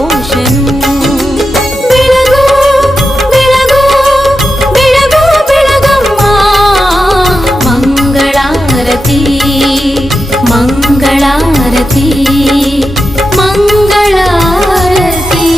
ಪೋಷನು. ಬೆಳಗು ಬೆಳಗು ಬೆಳಗು ಬೆಳಗಮ್ಮ ಮಂಗಳಾರತಿ ಮಂಗಳಾರತಿ ಮಂಗಳಾರತಿ.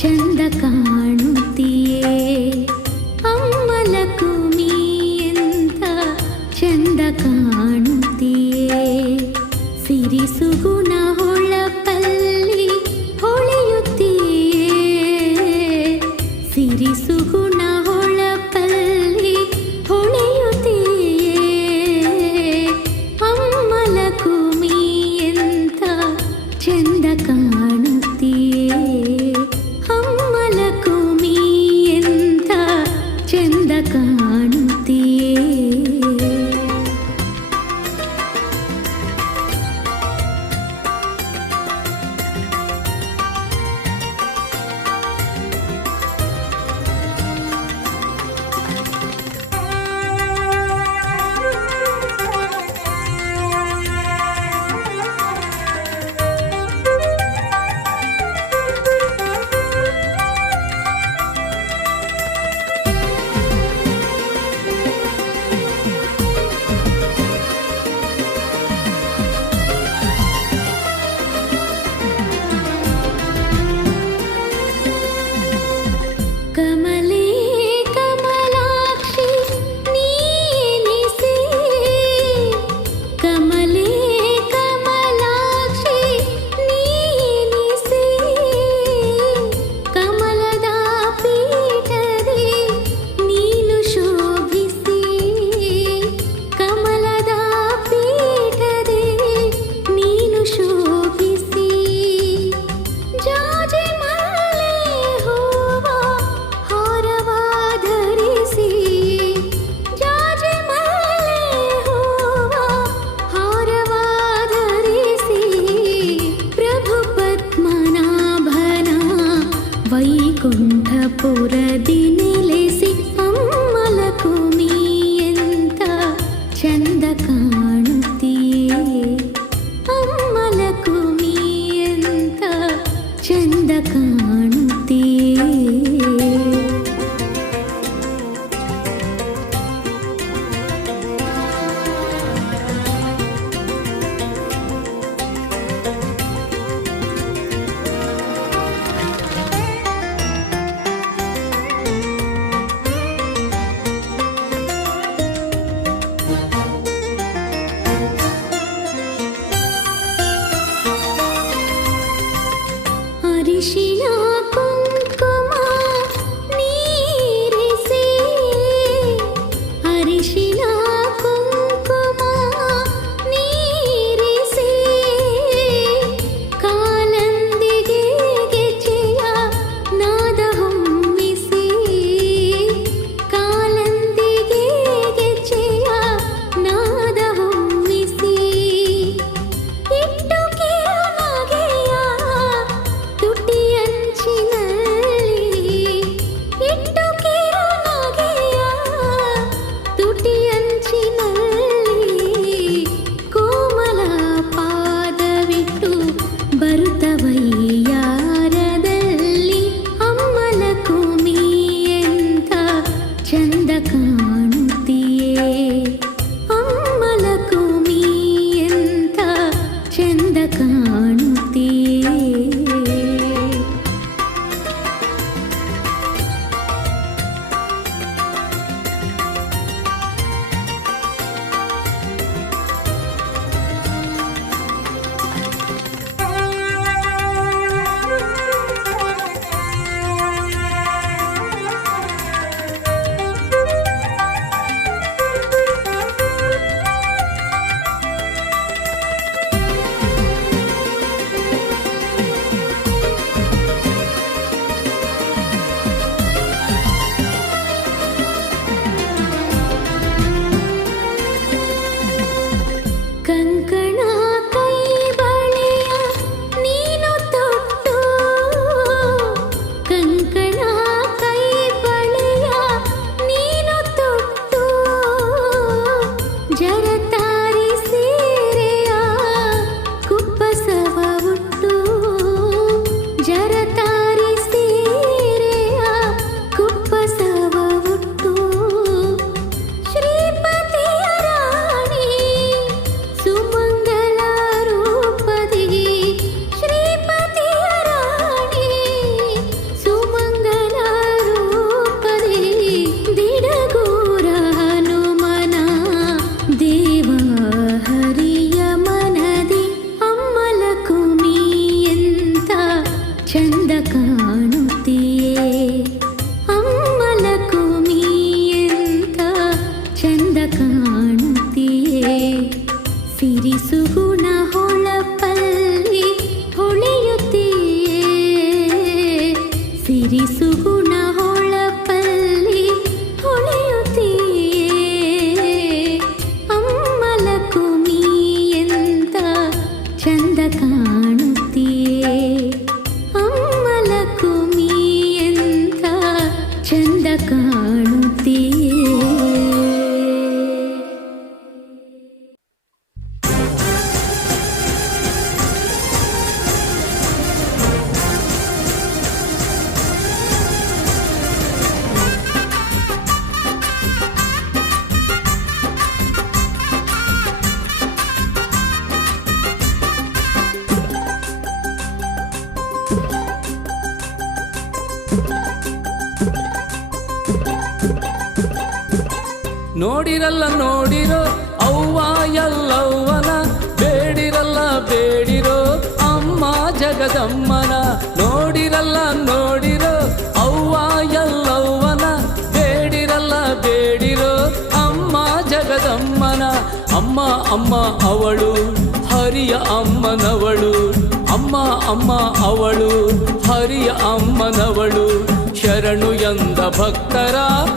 ಚಂದ ಕಾಣುತ್ತೀಯೇ ಅಮ್ಮಲಕುಮಿ ಎಂತ ಚಂದ ಕಾಣುತ್ತೀಯೇ. ಸಿರಿಸುಗುಣ ಹೊಳಪಲ್ಲಿ ಹೊಳೆಯುತ್ತೀಯೇ ಸಿರಿಸುಗುಣ ಹೊಳಪಲ್ಲಿ ಹೊಳೆಯುತ್ತೀಯೇ. ಅಮ್ಮಲಕುಮಿ ಎಂತ ಚಂದ ಕಾಣುತ್ತೀಯೇ ಅಮ್ಮಲಕುಮಿ ಎಂತ ಚಂದ ಕಾಣುತ್ತೀಯೇ. ಕಮಲೇ ಕಮಲಾಕ್ಷಿ ನೀನಿಸೆ ಕಮಲೇ ಕಮಲಾಕ್ಷಿ ನೀನಿಸೆ. ಕಮಲದ ಪೀಠದೆ ನೀನು ಶೋಭಿಸಿ ಕಮಲದ ಪೀಠದೆ ನೀನು ಶೋಭಿಸಿ. ಜಾಜಿ ಮಲ್ಲೆ ಹೂವ ಹಾರವಾಧರಿಸಿ ಜಾಜಿ ಮಲ್ಲೆ ಹೂವ ಹಾರವಾಧರಿಸಿ. ಪ್ರಭು ಪದ್ಮನಾಭನ ವೈಕುಂಠಪುರದಿ ನೆಲೆಸಿ ಅಮ್ಮಲಕುಮಿ ಎಂತ ಚಂದ ಕಾಣುತ್ತೀಯೇ ಅಮ್ಮಲಕುಮಿ ಎಂತ ಚಂದ ಕಾಣುತ್ತೀಯೇ. ಅರಿಶಿನ ಕುಂಕುಮ ನೀರಿಸಿ ಅರಿಶಿನ ಕುಂಕುಮ ನೀರಿಸಿ. ಕಾಲಂದಿಗೆ ಗೆಜ್ಜೆಯ ನಾದ ಹೊಮ್ಮಿಸಿ ಕಾಲಂದಿಗೆ ಗೆಜ್ಜೆಯ ನಾದ ಹೊಮ್ಮಿಸಿ. ಇಟ್ಟು ಕಿರುನಗೆಯ ತುಟಿಯನ್ನು ನೋಡಿರಲ್ಲ ನೋಡಿರೋ ಅವ್ವ ಎಲ್ಲವ್ವನ, ಬೇಡಿರಲ್ಲ ಬೇಡಿರೋ ಅಮ್ಮ ಜಗದಮ್ಮನ. ನೋಡಿರಲ್ಲ ನೋಡಿರೋ ಅವ್ವ ಎಲ್ಲವ್ವನ, ಬೇಡಿರಲ್ಲ ಬೇಡಿರೋ ಅಮ್ಮ ಜಗದಮ್ಮನ. ಅಮ್ಮ ಅಮ್ಮ ಅವಳು ಹರಿಯ ಅಮ್ಮನವಳು, ಅಮ್ಮ ಅಮ್ಮ ಅವಳು ಹರಿಯ ಅಮ್ಮನವಳು. ಶರಣು ಎಂದ ಭಕ್ತರ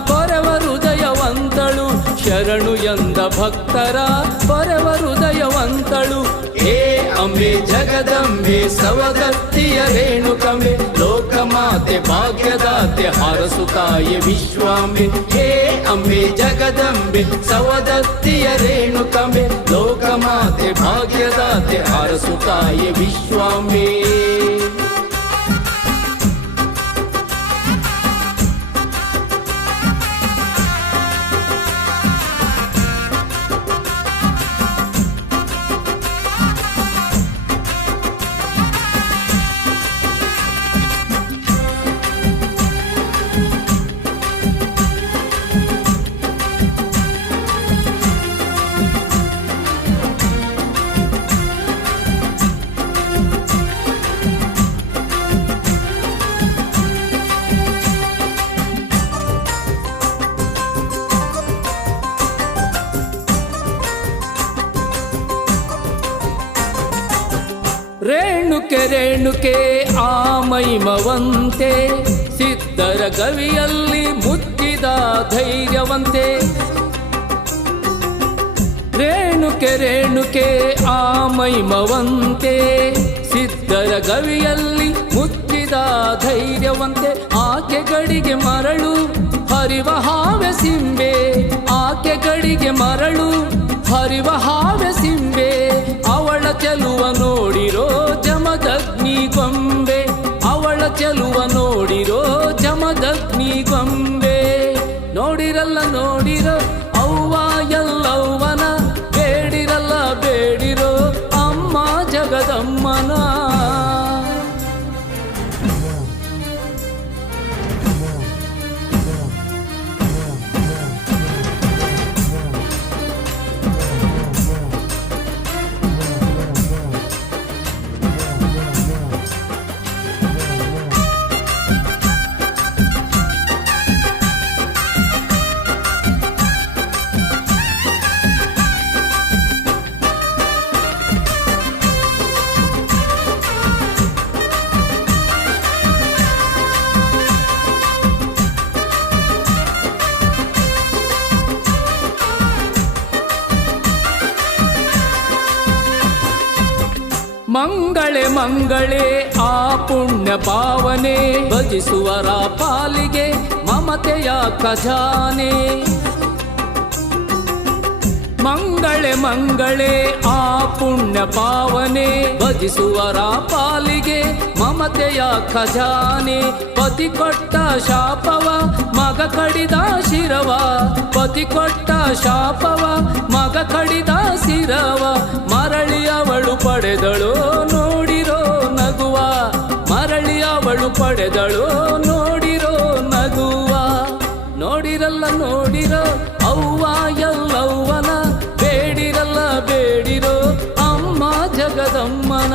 ಪರವ ಹೃದಯವಂತಳು, ಶರಣು ಎಂದ ಭಕ್ತರ ಪರವ ಹೃದಯವಂತಳು. ಹೇ ಅಂಬೆ ಜಗದಂಬೆ ಸವದತ್ತಿಯ ರೇಣುಕಂಬೆ, ಲೋಕಮಾತೆ ಭಾಗ್ಯದಾತೆ ಹಾರಸುತ್ತಾಯೆ ವಿಶ್ವಾಂಬೆ. ಹೇ ಅಂಬೆ ಜಗದಂಬೆ ಸವದತ್ತಿಯ ರೇಣುಕಂಬೆ, ಲೋಕಮಾತೆ ಭಾಗ್ಯದಾತೆ ಹಾರಸುತ್ತಾಯೆ ವಿಶ್ವಾಂಬೆ. ರೇಣುಕೆ ರೇಣುಕೆ ಆ ಮೈಮವಂತೆ, ಸಿದ್ಧರ ಗವಿಯಲ್ಲಿ ಮುತ್ತಿದ ಧೈರ್ಯವಂತೆ. ರೇಣುಕೆ ರೇಣುಕೆ ಆ ಮೈಮವಂತೆ, ಸಿದ್ಧರ ಗವಿಯಲ್ಲಿ ಮುತ್ತಿದ ಧೈರ್ಯವಂತೆ. ಆಕೆ ಗಡಿಗೆ ಮರಳು ಹರಿವ ಹಾವೆ ಸಿಂಬೆ, ಆಕೆ ಗಡಿಗೆ ಮರಳು ಹರಿವ ಹಾವೆ ಸಿಂಬೆ. ಅವಳ ಚೆಲುವ ನೋಡಿರೋ ಜಮದಗ್ನಿ ಗೊಂಬೆ, ಅವಳ ಚೆಲುವ ನೋಡಿರೋ ಜಮದಗ್ನಿ ಗೊಂಬೆ. ನೋಡಿರಲ್ಲ ನೋಡಿರೋ ಅವ್ವ ಎಲ್ಲವ್ವನ, ಬೇಡಿರಲ್ಲ ಬೇಡಿರೋ ಅಮ್ಮ ಜಗದಮ್ಮನ. ಮಂಗಳೆ ಮಂಗಳೆ ಆ ಪುಣ್ಯ ಪಾವನೆ, ಭಜಿಸುವರ ಪಾಲಿಗೆ ಮಮತೆಯ ಖಜಾನೆ. ಮಂಗಳೆ ಮಂಗಳೆ ಆ ಪುಣ್ಯ ಪಾವನೆ, ಭಜಿಸುವರ ಪಾಲಿಗೆ ಮಮತೆಯ ಖಜಾನೆ. ಪತಿ ಕೊಟ್ಟ ಶಾಪವ ಮಗ ಕಡಿದ ಶಿರವ, ಪತಿ ಕೊಟ್ಟ ಶಾಪವ ಮಗ ಕಡಿದ ಶಿರವ. ಮರಳಿ ಅವಳು ಪಡೆದಳು ನೋಡಿರೋ ನಗುವ, ಮರಳಿ ಅವಳು ಪಡೆದಳು ನೋಡಿರೋ ನಗುವ. ನೋಡಿರಲ್ಲ ನೋಡಿರೋ ಅವ್ವ ಎಲ್ಲವ್ವನ, ಬೇಡಿರಲ್ಲ ಬೇಡಿರೋ ಅಮ್ಮ ಜಗದಮ್ಮನ.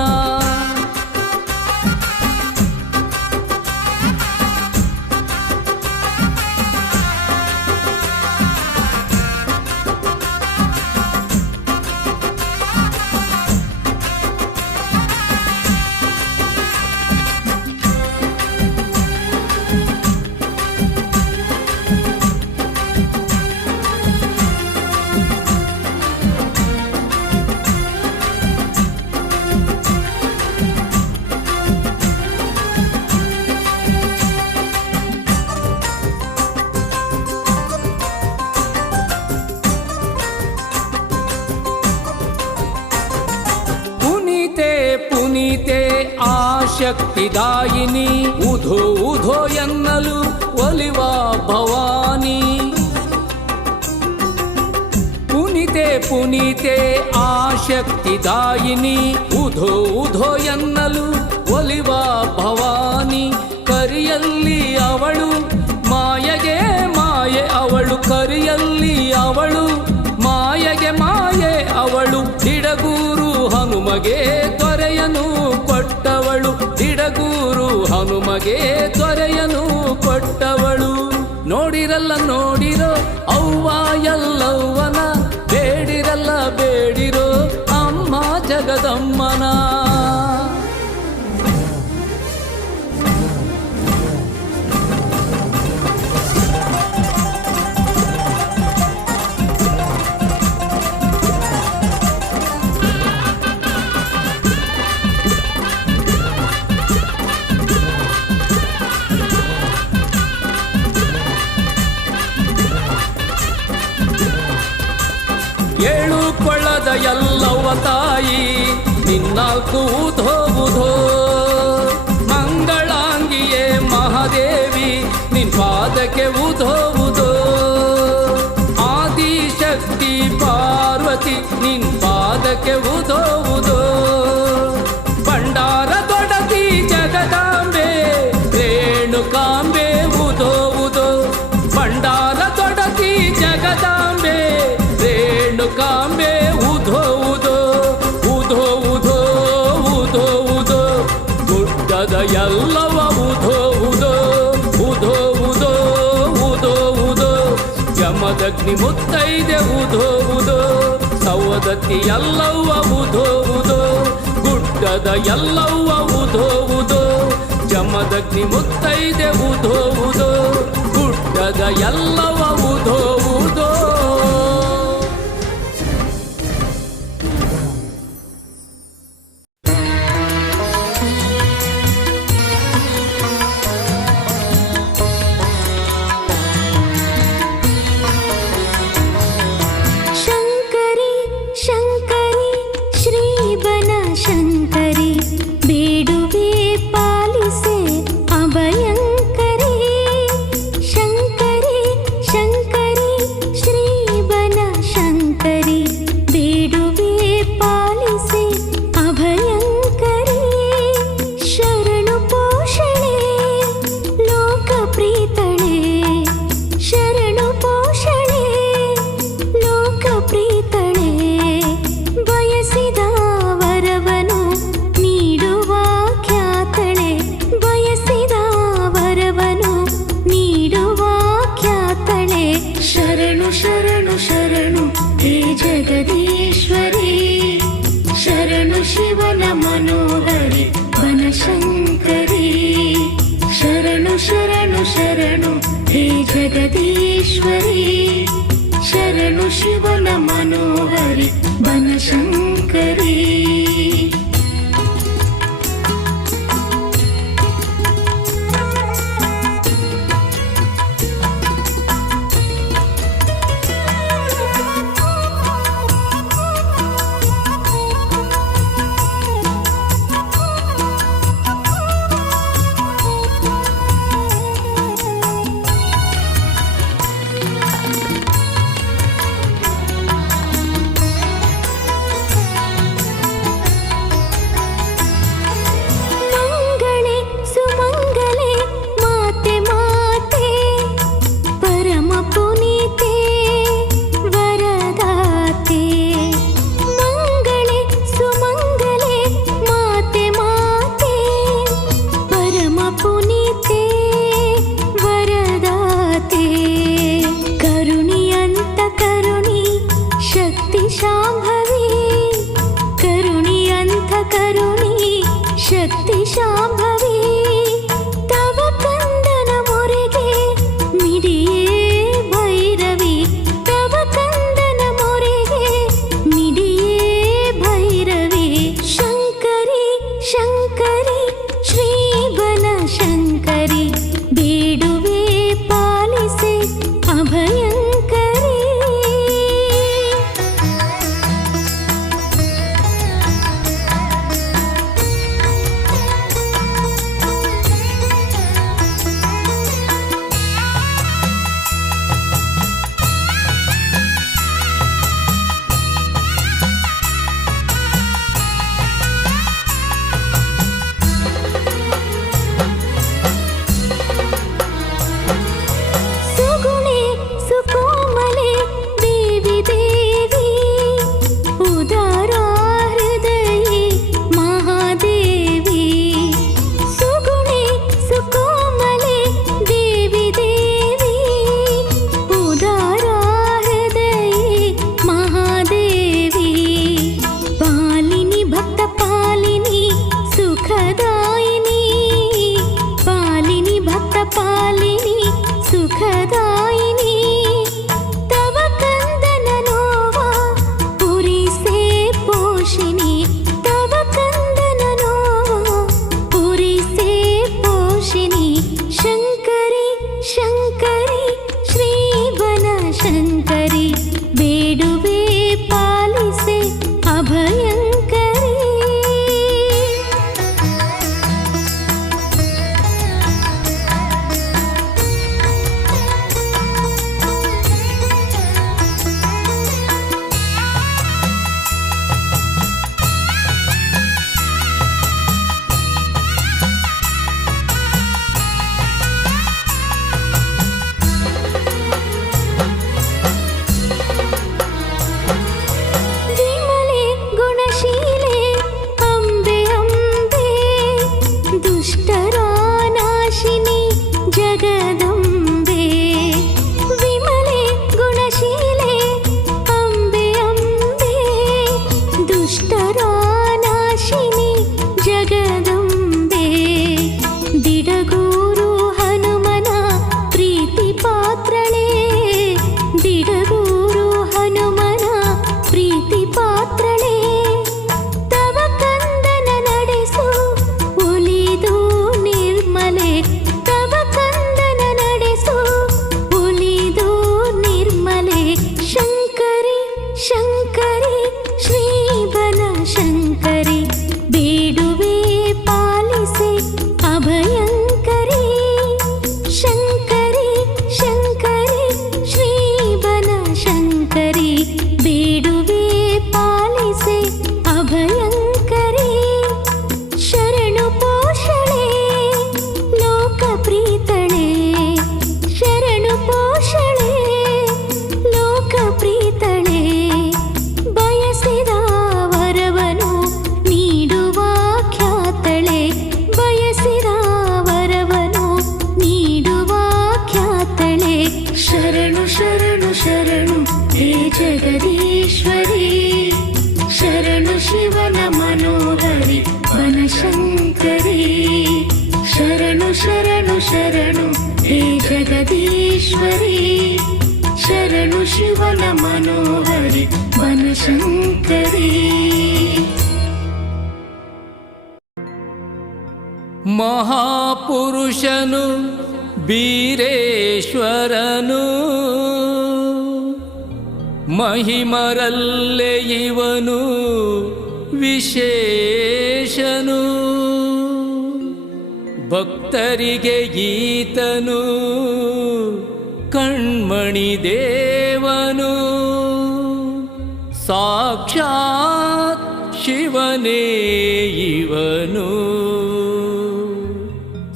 ಪುನೀತೆ ಆ ಶಕ್ತಿದಾಯಿನಿ, ಉಧೋ ಉಧೋ ಎನ್ನಲು ಒಲಿವ ಭವಾನಿ. ಪುನೀತೆ ಪುನೀತೆ ಆ ಶಕ್ತಿದಾಯಿನಿ, ಉಧೋ ಉಧೋ ಎನ್ನಲು ಒಲಿವ ಭವಾನಿ. ಕರಿಯಲ್ಲಿ ಅವಳು ಮಾಯೆಗೆ ಮಾಯೆ ಅವಳು, ಕರಿಯಲ್ಲಿ ಅವಳು ನಮಗೆ ದೊರೆಯನು ಕೊಟ್ಟವಳು. ನೋಡಿರಲ್ಲ ನೋಡಿರೋ ಅವ್ವ ಎಲ್ಲವ್ವನ, ಬೇಡಿರಲ್ಲ ಬೇಡಿರೋ ಅಮ್ಮ ಜಗದಮ್ಮನ. ಏಳು ಕೊಳ್ಳದ ಎಲ್ಲವ್ವ ತಾಯಿ ನಿನ್ನಾಲ್ಕು ಉಧೋ ಉಧೋ. ಮಂಗಳಾಂಗಿಯೇ ಮಹಾದೇವಿ ನಿನ್ ಪಾದಕ್ಕೆ ಉಧೋ ಉಧೋ. ಆದಿಶಕ್ತಿ ಪಾರ್ವತಿ ನಿನ್ ಪಾದಕ್ಕೆ ಉಧೋ ಉಧೋ. ಭಂಡಾರ ದೊಡತಿ ಜಗದಾಂಬೆ ರೇಣುಕಾಂಬೆ ಉಧೋ ಉಧೋ. ಭಂಡಾರ ದೊಡತಿ ಜಗದಾಂಬೆ ರೇಣುಕಾಂಬೆ ಉಧೋ ಉಧೋ ಉಧೋ ಉಧೋ ಉಧೋ ಉಧೋ. ಗುಡ್ಡದ ಎಲ್ಲವ ಉಧೋ ಉಧೋ ಉಧೋ ಉಧೋ ಉಧೋ ಉಧೋ. ಯಮದಗ್ನಿ ಮುತ್ತೈದೆ ಉಧೋ ಉಧೋ. ಸೌದತ್ತಿ ಎಲ್ಲವ್ವ ಉಧೋ ಉಧೋ. ಗುಡ್ಡದ ಎಲ್ಲವ್ವ ಉಧೋ ಉಧೋ. ಯಮದಗ್ನಿ ಮುತ್ತೈದೆ ಉಧೋ ಉಧೋ. ಗುಡ್ಡದ ಎಲ್ಲವ ಉಧೋ ಉಧೋ. ಶಂಕರಿ ಶಂಕರಿ ಶ್ರೀ ಬನಶಂಕರಿ, ಬೇಡುವೆ ಪಾಲಿಸೆ ಅಭಯಂಕರಿ. ಶಂಕರಿ ಶಂಕರಿ ಶ್ರೀ ಬನಶಂಕರಿ, ಬೇಡುವೆ ಪಾಲಿಸೆ ಅಭಯಂಕರಿ. ಶರಣು ಪೋಷಣೆ ಲೋಕಪ್ರೀತಳೆ, ಶರಣು ಪೋಷಣೆ ಲೋಕಪ್ರೀತಳೆ. ಬಯಸಿದ ವರವನು ನೀಡುವ ಖ್ಯಾತಳೆ, ಬಯಸಿದ ವರವನು ನೀಡುವ ಖ್ಯಾತಳೆ. ಶರಣು ಶರಣು ಶರಣು ಹೇ ಜಗದೀಶ್ವರಿ, ಶರಣು ಶಿವನ ಮನೋಹರಿ ಬನಶಂಕರಿ. ಶರಣು ಶರಣು ಶರಣು ಹೇ ಜಗದೀಶ್ವರಿ, ಶರಣು ಶಿವನ ಮನೋಹರಿ ಬನಶಂಕರಿ. ಮಹೇಶ್ವರಿ ಶರಣು ಶಿವನ ಮನೋಹರಿ ಬನಶಂಕರಿ. ಮಹಾಪುರುಷನು ಬೀರೇಶ್ವರನು ಮಹಿಮರಲ್ಲೇ ಇವನು ವಿಶೇಷನು. ಭಕ್ತರಿಗೆ ಈತನು ಕಣ್ಮಣಿ ದೇವನು. ಸಾಕ್ಷಾತ್ ಶಿವನೇ ಇವನು.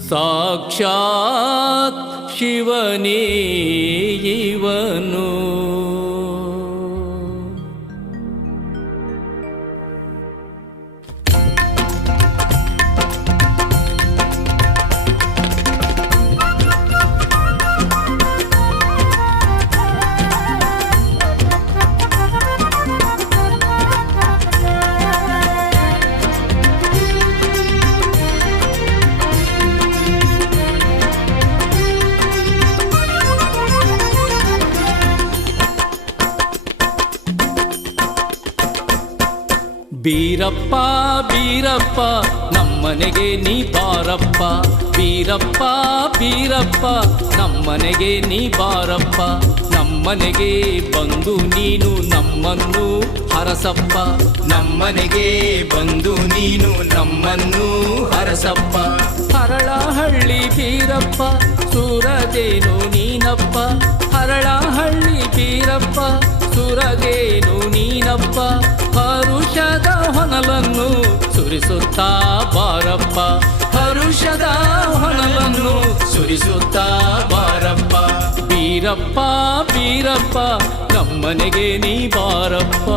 ಸಾಕ್ಷಾತ್ ಶಿವನೇ ಇವನು. ಬೀರಪ್ಪ ಬೀರಪ್ಪ ನಮ್ಮನೆಗೆ ನೀ ಬಾರಪ್ಪ. ಬೀರಪ್ಪ ಬೀರಪ್ಪ ನಮ್ಮನೆಗೆ ನೀ ಬಾರಪ್ಪ. ನಮ್ಮನೆಗೆ ಬಂದು ನೀನು ನಮ್ಮನ್ನು ಹರಸಪ್ಪ. ನಮ್ಮನೆಗೆ ಬಂದು ನೀನು ನಮ್ಮನ್ನು ಹರಸಪ್ಪ. ಹರಳಹಳ್ಳಿ ಬೀರಪ್ಪ ಸುರದೇನು ನೀನಪ್ಪ. ಹರಳಹಳ್ಳಿ ಬೀರಪ್ಪ ಸುರದೇನು ನೀನಪ್ಪ. ಹರುಷದ ಹೊನಲನ್ನು ಸುರಿಸುತ್ತಾ ಬಾರಪ್ಪ. ಹರುಷದ ಹೊನಲನ್ನು ಸುರಿಸುತ್ತಾ ಬಾರಪ್ಪ. ಬೀರಪ್ಪ ಬೀರಪ್ಪ ನಮ್ಮನೆಗೆ ನೀ ಬಾರಪ್ಪ.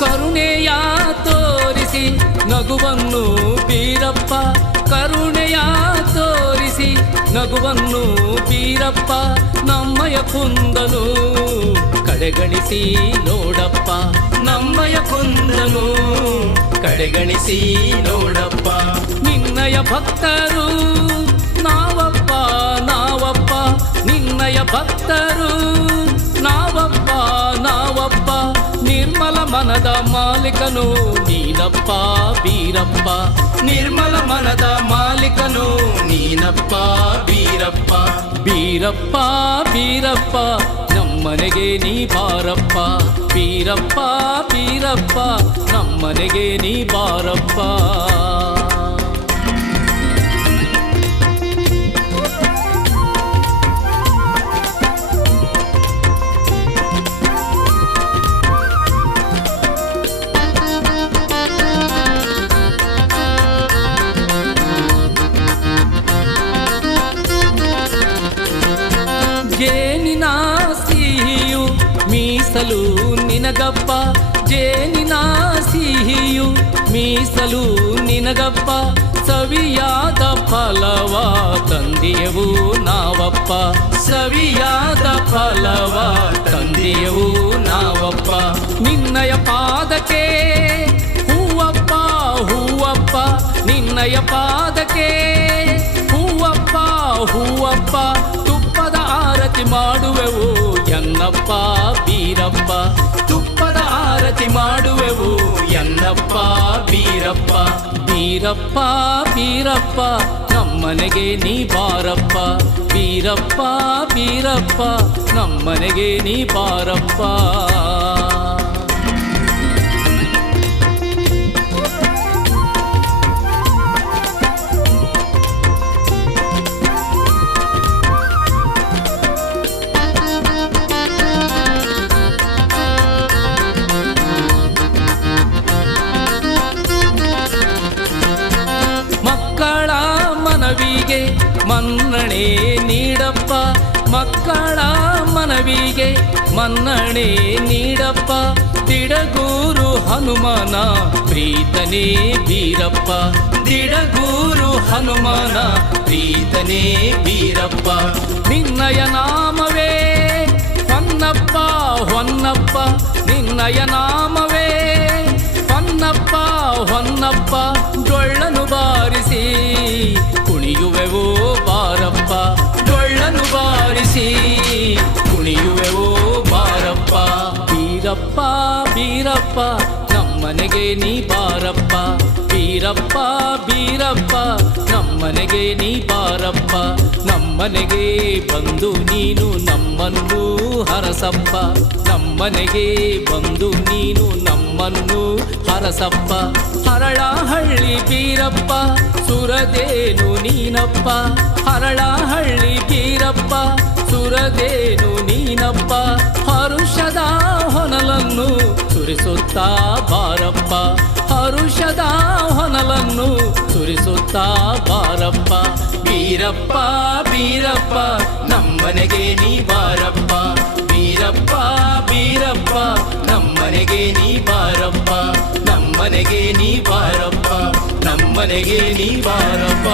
ಕರುಣೆಯ ತೋರಿಸಿ ನಗುವನ್ನು ಬೀರಪ್ಪ. ಕರುಣೆಯ ತೋರಿಸಿ ನಗುವನ್ನು ಬೀರಪ್ಪ. ನಮ್ಮಯ ಕುಂದನು ಕಡೆಗಣಿಸಿ ನೋಡಪ್ಪ. ನಮ್ಮಯ ಕುಂದನು ಕಡೆಗಣಿಸಿ ನೋಡಪ್ಪ. ನಿನ್ನಯ ಭಕ್ತರು ನಾವಪ್ಪ ನಾವಪ್ಪ. ನಿನ್ನಯ ಭಕ್ತರು ನಾವಪ್ಪ ನಾವಪ್ಪ. ನಿರ್ಮಲ ಮನದ ಮಾಲೀಕನು ನೀನಪ್ಪ ಬೀರಪ್ಪ. ನಿರ್ಮಲ ಮನದ ಮಾಲೀಕನು ನೀನಪ್ಪ ಬೀರಪ್ಪ. ಬೀರಪ್ಪ ಬೀರಪ್ಪ ನಮ್ಮನೆಗೆ ನೀ ಬಾರಪ್ಪ. ಬೀರಪ್ಪ ಬೀರಪ್ಪ ನಮ್ಮನೆಗೆ ನೀ ಬಾರಪ್ಪ. ಜೇನಿನ ಸಿಹಿಯು ಮೀಸಲು ನಿನಗಪ್ಪ. ಜೇನಿನ ಸಿಹಿಯು ಮೀಸಲು ನಿನಗಪ್ಪ. ಸವಿಯಾದ ಫಲವ ತಂದೆಯವು ನಾವಪ್ಪ. ಸವಿಯಾದ ಫಲವ ತಂದೆಯವು ನಾವಪ್ಪ. ನಿನ್ನಯ ಪಾದಕ್ಕೆ ಹೂವಪ್ಪ ಹೂವಪ್ಪ. ನಿನ್ನಯ ಪಾದಕ್ಕೆ ಹೂವಪ್ಪ ಹೂವಪ್ಪ. ತುಪ್ಪದ ಆರತಿ ಮಾಡುವೆವು ಎನ್ನಪ್ಪ ಬೀರಪ್ಪ. ತುಪ್ಪದ ಆರತಿ ಮಾಡುವೆವು ಎನ್ನಪ್ಪ ಬೀರಪ್ಪ. ಬೀರಪ್ಪ ಬೀರಪ್ಪ ನಮ್ಮನೆಗೆ ನೀ ಬಾರಪ್ಪ. ಬೀರಪ್ಪ ಬೀರಪ್ಪ ನಮ್ಮನೆಗೆ ನೀ ಬಾರಪ್ಪ. ಮಕ್ಕಳ ಮನವಿಗೆ ಮನ್ನಣೆ ನೀಡಪ್ಪ. ಮಕ್ಕಳ ಮನವಿಗೆ ಮನ್ನಣೆ ನೀಡಪ್ಪ. ದಿಡಗೂರು ಹನುಮನ ಪ್ರೀತನೇ ಬೀರಪ್ಪ, ದಿಡಗೂರು ಹನುಮನ ಪ್ರೀತನೇ ಬೀರಪ್ಪ. ನಿನ್ನಯ ನಾಮವೇ ಹೊನ್ನಪ್ಪ ಹೊನ್ನಪ್ಪ, ನಿನ್ನಯ ನಾಮವೇ ಹೊನ್ನಪ್ಪ ಹೊನ್ನಪ್ಪ. ಡೊಳ್ಳನು ಬಾರಿಸಿ ಕುಣಿಯುವೆವೋ ಬಾರಪ್ಪ, ಡೊಳ್ಳನು ಬಾರಿಸಿ ಕುಣಿಯುವೆವೋ ಬಾರಪ್ಪ. ಬೀರಪ್ಪ ಬೀರಪ್ಪ ನಮ್ಮನೆಗೆ ನೀ ಬಾರಪ್ಪ, ಬೀರಪ್ಪ ಬೀರಪ್ಪ ನಮ್ಮನೆಗೆ ನೀ ಬಾರಪ್ಪ. ನಮ್ಮನೆಗೆ ಬಂದು ನೀನು ನಮ್ಮನ್ನು ಹರಸಪ್ಪ, ನಮ್ಮನೆಗೆ ಬಂದು ನೀನು ನಮ್ಮನ್ನು ಹರಸಪ್ಪ. ಹರಳಹಳ್ಳಿ ಬೀರಪ್ಪ ಸುರದೇನು ನೀನಪ್ಪ, ಹರಳಹಳ್ಳಿ ಬೀರಪ್ಪ ಸುರದೇನು ನೀನಪ್ಪ. ಹರುಷದ ಹೊನಲನ್ನು ಸುರಿಸುತ್ತಾ ಬಾರಪ್ಪ, ಹರುಷದ ಹೊನಲನ್ನು ಸುರಿಸುತ್ತಾ ಬಾರಪ್ಪ. ಬೀರಪ್ಪ ಬೀರಪ್ಪ ನಮ್ಮನೆಗೆ ನೀ ಬಾರಪ್ಪ, ಬೀರಪ್ಪ ಬೀರಪ್ಪ ನಮ್ಮನೆಗೆ ನೀ ಬಾರಪ್ಪ, ನಮ್ಮನೆಗೆ ನೀ ಬಾರಪ್ಪ, ನಮ್ಮನೆಗೆ ನೀ ಬಾರಪ್ಪ.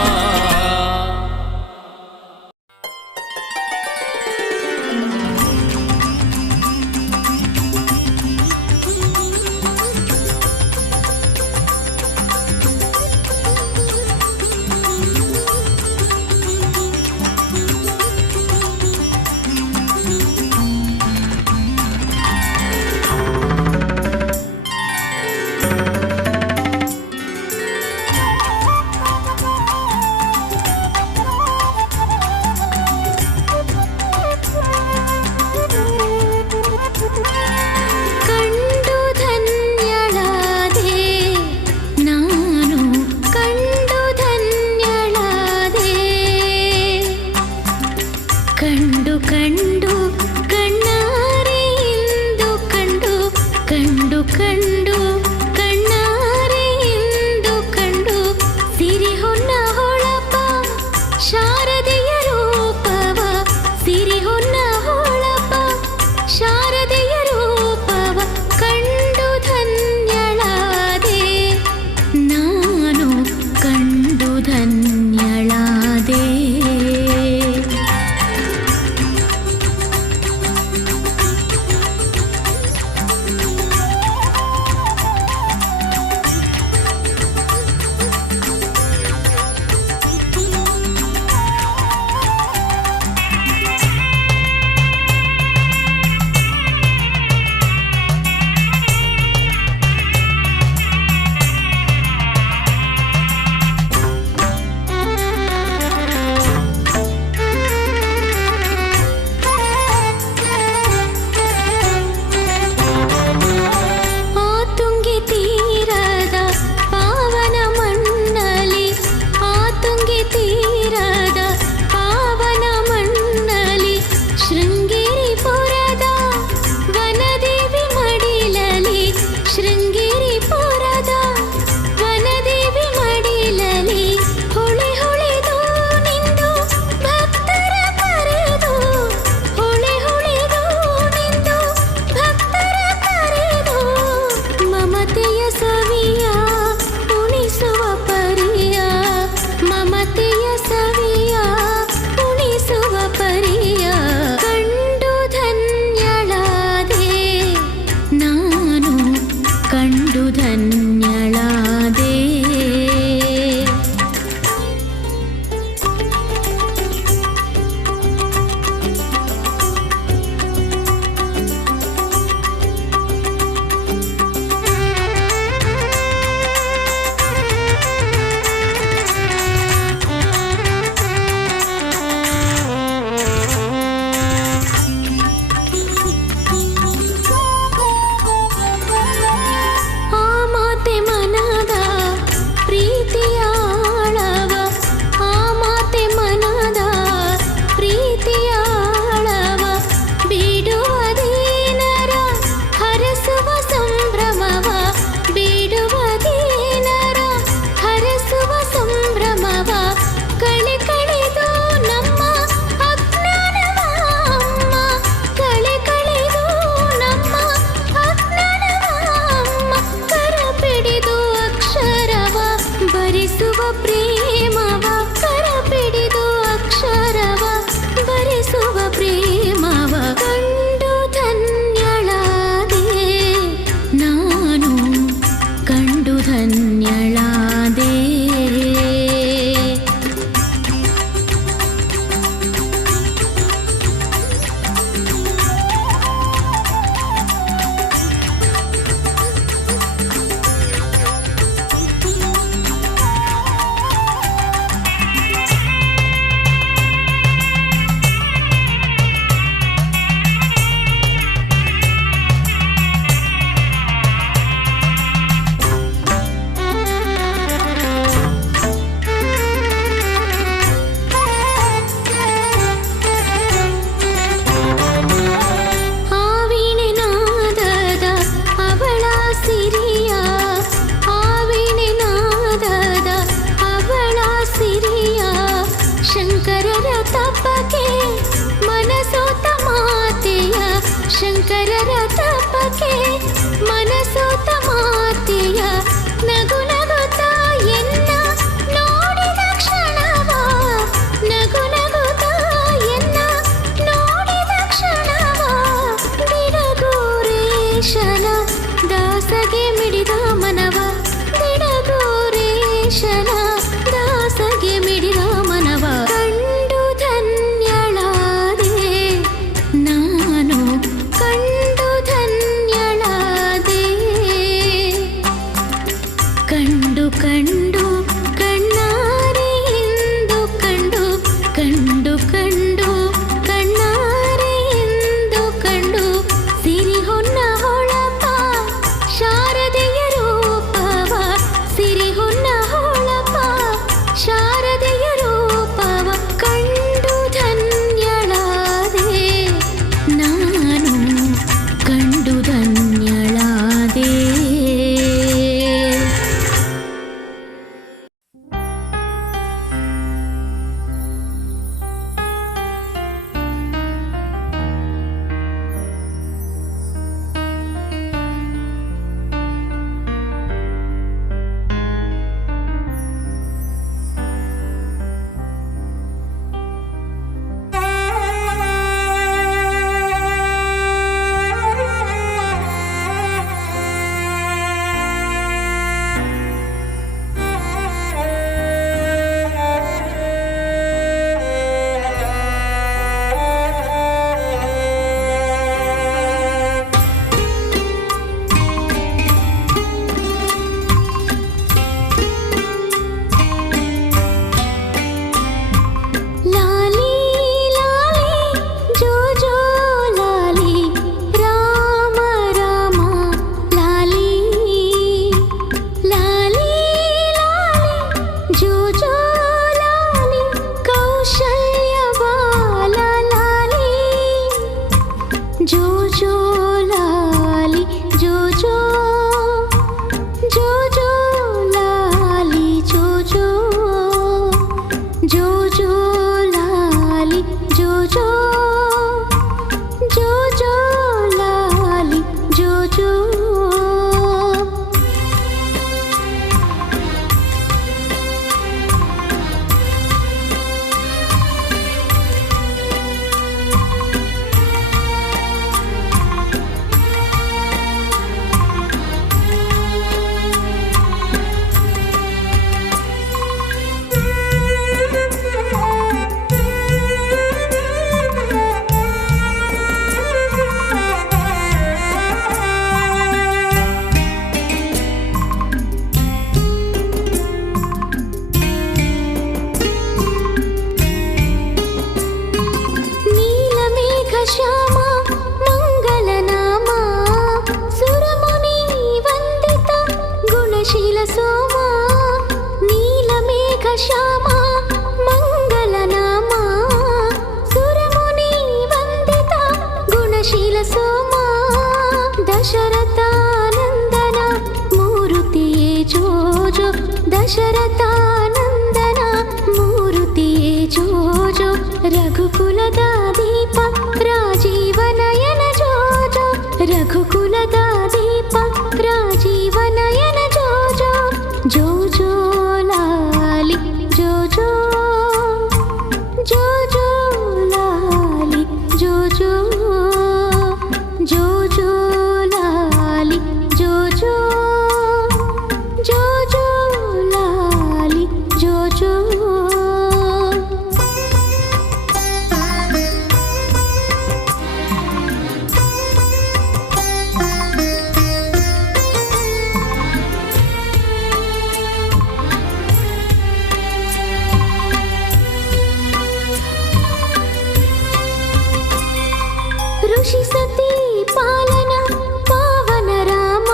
ಋಷಿ ಸತಿ ಪಾಲನ ಪಾವನ ರಾಮ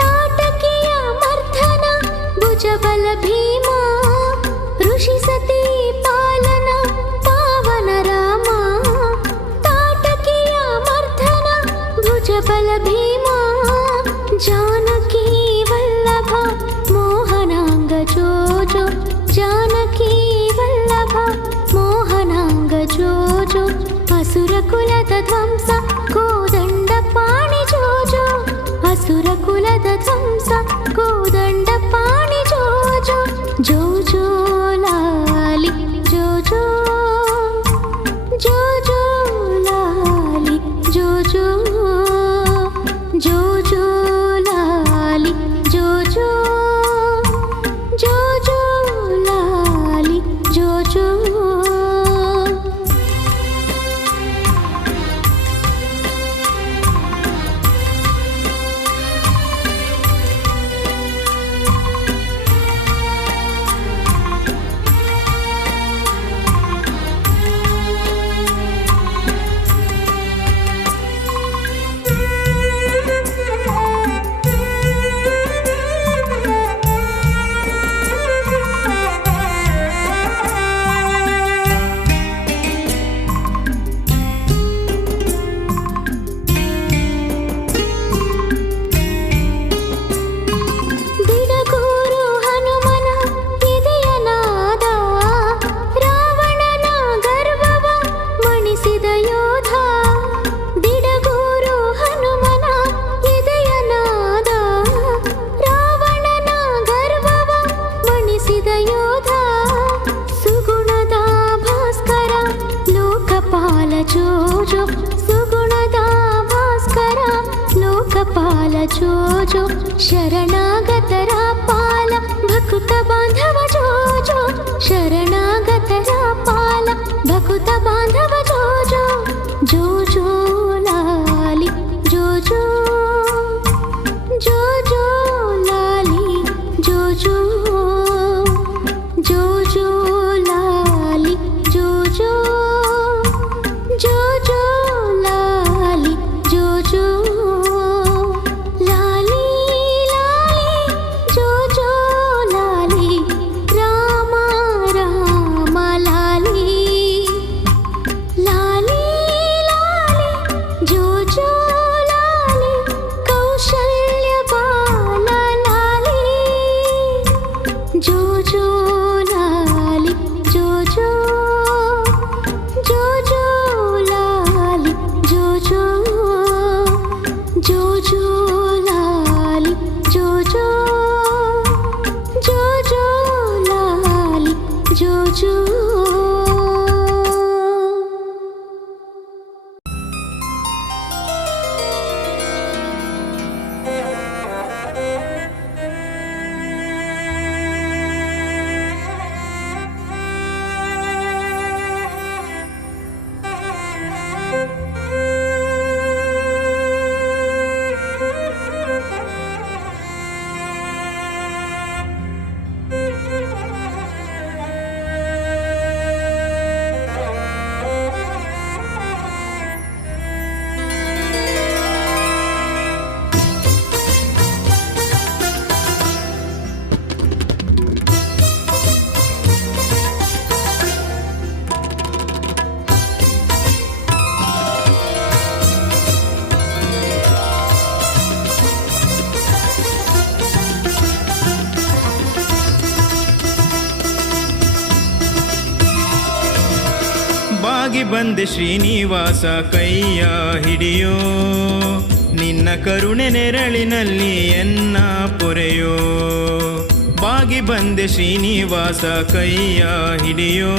ತಾಟಕಿಯ ಮರ್ಧನ ಭುಜಬಲ ಭೀಮ ಋಷಿ ಸತಿ ಪಾಲನ ಪಾವನ ರಾಮ ತಾಟಕಿಯ ಮರ್ಧನ ಭುಜಬಲ ಭೀಮ ಜಾನಕಿ ವಲ್ಲಭ ಮೋಹನಾಂಗ ಜೋ ಜೋ ಜಾನಕಿ ವಲ್ಲಭ ಮೋಹನಾಂಗ ಜೋ ಜೋ ಅಸುರ ಕುಲದ ಧ್ವಂಸ ಕೋದಂಡ ಪಾಣಿ ಜೋ ಜೋ ಅಸುರ ಕುಲದ ಧ್ವಂಸ ಕೋದಂಡ ಪಾಣಿ ಜೋ ಜೋ ಜೋ ಜೋ ಲಾಲಿ ಜೋ ಜೋ ಜೋ ಜೋ ಲಾಲಿ ಜೋ ಜೋ ಜೋ ಜೋ ಲಾಲಿ ಜೋ ಜೋ ಜೋ ಜೋ ಲಾಲಿ ಜೋ ಜೋ ದಿಡಗೂರು ಹನುಮನ ಎದೆಯನಾದ ರಾವಣನ ಗರ್ವವ ಮಣಿಸಿದ ಯೋಧ ದಿಡಗೂರು ಹನುಮನ ಎದೆಯನಾದ ರಾವಣನ ಗರ್ವವ ಮಣಿಸಿದ ಯೋಧ ಸುಗುಣದ ಭಾಸ್ಕರ ಲೋಕಪಾಲ ಜೋ ಜೋ ಸುಗುಣದ ಭಾಸ್ಕರ ಲೋಕಪಾಲ ಜೋ ಜೋ ಶರಣಾಗತರ ಪಾಲ ಭಕುತ ಬಾಂಧವ ಜೋ ಜೋ ಶರಣಾಗತರ ಪಾಲ ಭಕುತ ಬಾಂಧವ ಜೋ ಜೋ ಜೋ ಜೋ ಲಾಲಿ ಜೋ ಜೋ ಜೋ ಜೋ ಲಾಲಿ ಜೋ ಜೋ ಜೋ ಜೋ ಲಾಲಿ ಜೋ ಜೋ ಜೋ ಜೋ ಲಾಲಿ ಜೋ ಜೋ ಲಾಲಿ ಲಾಲಿ ಜೋ ಜೋ ಲಾಲಿ ರಾಮ ರಾಮ ಲಾಲಿ ಲಾಲಿ ಲಾಲಿ ಜೋ ಜೋ ಲಾಲಿ ಕೌಶಲ್ಯ ಬಾಲ ಲಾಲಿ ಜೋ ಜೋ ಲಾಲಿ ಜೋ ಜೋ ಜೋ ಜೋ ಲಾಲಿ ಜೋ ಜೋ ಜೋ ಜೋ ಲಾಲಿ ಜೋ ಜೋ ಜೋ ಜೋ ಲಾಲಿ ಜೋ ಜೋ ಬಾಗಿ ಬಂದೆ ಶ್ರೀನಿವಾಸ ಕೈಯ ಹಿಡಿಯೋ ನಿನ್ನ ಕರುಣೆ ನೆರಳಿನಲ್ಲಿ ಎನ್ನ ಪೊರೆಯೋ ಬಾಗಿ ಬಂದೆ ಶ್ರೀನಿವಾಸ ಕೈಯ ಹಿಡಿಯೋ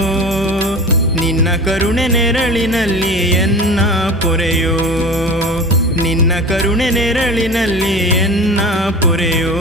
ನಿನ್ನ ಕರುಣೆ ನೆರಳಿನಲ್ಲಿ ಎನ್ನ ಪೊರೆಯೋ ನಿನ್ನ ಕರುಣೆ ನೆರಳಿನಲ್ಲಿ ಎನ್ನ ಪೊರೆಯೋ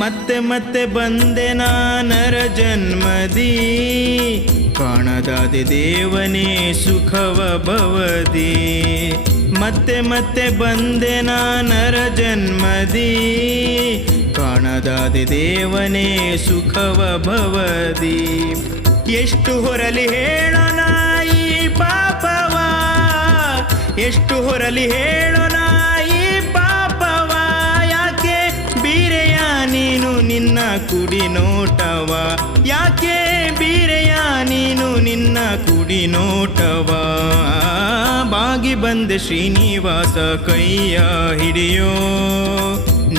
ಮತ್ತೆ ಮತ್ತೆ ಬಂದೆ ನಾನರ ಜನ್ಮದಿ ಕಾಣದಾದೆ ದೇವನೇ ಸುಖವ ಭವದಿ. ಮತ್ತೆ ಮತ್ತೆ ಬಂದೆ ನಾನರ ಜನ್ಮದಿ ಕಾಣದಾದೆ ದೇವನೇ ಸುಖವ ಭವದಿ. ಎಷ್ಟು ಹೊರಲಿ ಹೇಳೋಣ ಈ ಪಾಪವ, ಎಷ್ಟು ಹೊರಲಿ ಹೇಳೋಣ ಈ ಪಾಪವ. ಯಾಕೆ ಬೀರೆಯ ನೀನು ನಿನ್ನ ಕುಡಿ ನೋಟವ, ಯಾಕೆ ಬೀರೆಯ ನೀನು ನಿನ್ನ ಕುಡಿ ನೋಟವ. ಬಾಗಿ ಬಂದೆ ಶ್ರೀನಿವಾಸ ಕೈಯ ಹಿಡಿಯೋ,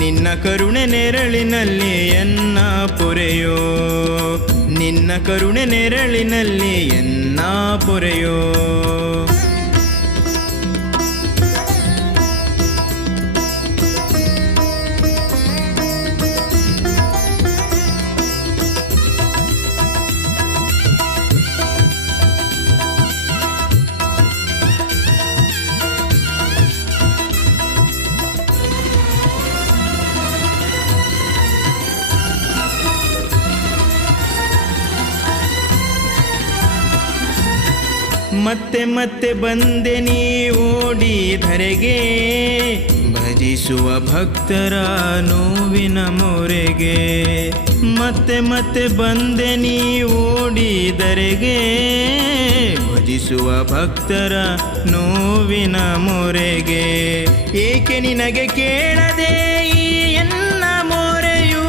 ನಿನ್ನ ಕರುಣೆ ನೆರಳಿನಲ್ಲಿ ಎನ್ನ ಪೊರೆಯೋ, ನಿನ್ನ ಕರುಣೆ ನೆರಳಿನಲ್ಲಿ ಎನ್ನ ಪೊರೆಯೋ. ಮತ್ತೆ ಮತ್ತೆ ಬಂದೆ ನೀ ಓಡಿ ಧರೆಗೆ, ಭಜಿಸುವ ಭಕ್ತರ ನೋವಿನ ಮೊರೆಗೆ. ಮತ್ತೆ ಮತ್ತೆ ಬಂದೆ ನೀ ಓಡಿ ಧರೆಗೆ, ಭಜಿಸುವ ಭಕ್ತರ ನೋವಿನ ಮೊರೆಗೆ. ಏಕೆ ನಿನಗೆ ಕೇಳದೆ ಈ ಎನ್ನ ಮೊರೆಯು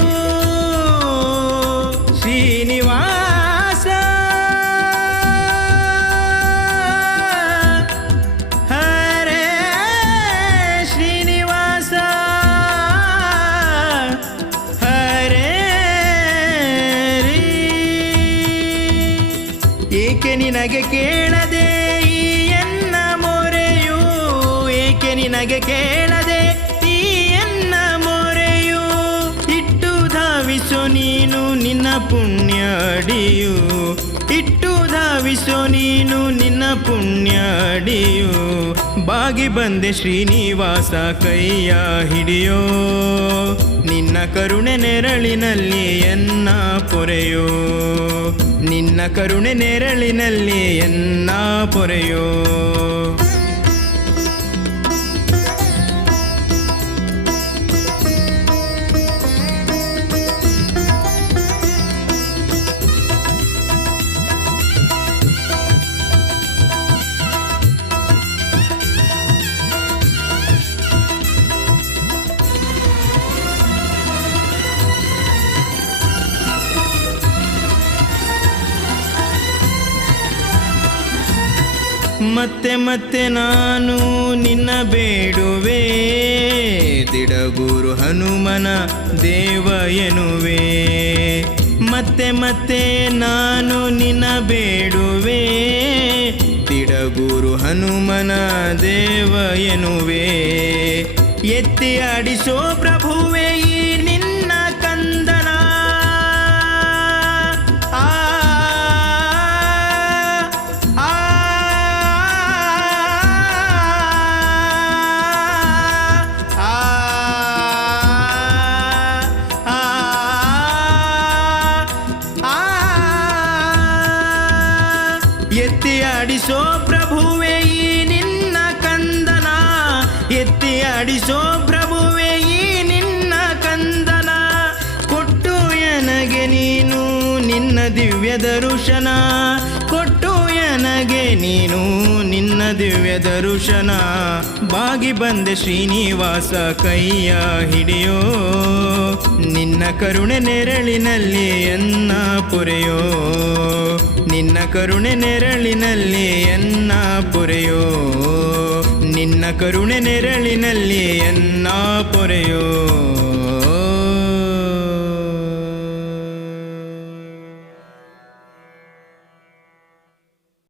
ಶ್ರೀನಿವಾಸ. ಏಕೆ ನಿನಗೆ ಕೇಳದೆ ಈ ಎನ್ನ ಮೊರೆಯು, ಏಕೆ ನಿನಗೆ ಕೇಳದೆ ಈ ಎನ್ನ ಮೊರೆಯು. ಇಟ್ಟು ಧಾವಿಸೋ ನೀನು ನಿನ್ನ ಪುಣ್ಯ ಅಡಿಯು, ಇಟ್ಟು ಧಾವಿಸೋ ನೀನು ನಿನ್ನ ಪುಣ್ಯ ಅಡಿಯು. ಬಾಗಿ ಬಂದೆ ಶ್ರೀನಿವಾಸ ಕೈಯ ಹಿಡಿಯೋ, ನಿನ್ನ ಕರುಣೆ ನೆರಳಿನಲ್ಲಿ ಎನ್ನ ಪೊರೆಯೋ, ನಿನ್ನ ಕರುಣೆ ನೆರಳಿನಲ್ಲಿ ಎನ್ನ ಪೊರೆಯೋ. ಮತ್ತೆ ಮತ್ತೆ ನಾನು ನಿನ್ನ ಬೇಡುವೆ, ದಿಡಗೂರು ಹನುಮನ ದೇವ ಎನ್ನುವೆ. ಮತ್ತೆ ಮತ್ತೆ ನಾನು ನಿನ್ನ ಬೇಡುವೆ, ದಿಡಗೂರು ಹನುಮನ ದೇವ ಎನ್ನುವೆ. ಎತ್ತಿ ಆಡಿಸೋ ಪ್ರಭುವೆ ಈ ನಿನ್ನ ಕಂದನ, ಎತ್ತಿ ಆಡಿಸೋ ಪ್ರಭುವೆ ಈ ನಿನ್ನ ಕಂದನ, ಎತ್ತಿ ಆಡಿಸೋ ಪ್ರಭುವೆ ಈ ನಿನ್ನ ಕಂದನ. ಕೊಟ್ಟು ನನಗೆ ನೀನು ನಿನ್ನ ದಿವ್ಯ ದರ್ಶನ, ಕೊಟ್ಟು ನನಗೆ ನೀನು ನಿನ್ನ ದಿವ್ಯ ದರ್ಶನ. ಬಾಗಿ ಬಂದೆ ಶ್ರೀನಿವಾಸ ಕೈಯ ಹಿಡಿಯೋ, ನಿನ್ನ ಕರುಣೆ ನೆರಳಿನಲ್ಲಿ ಎನ್ನ ಪೊರೆಯೋ, ನಿನ್ನ ಕರುಣೆ ನೆರಳಿನಲ್ಲಿ ಎನ್ನ ಪೊರೆಯೋ, ನಿನ್ನ ಕರುಣೆ ನೆರಳಿನಲ್ಲಿ ಎನ್ನ ಪೊರೆಯೋ.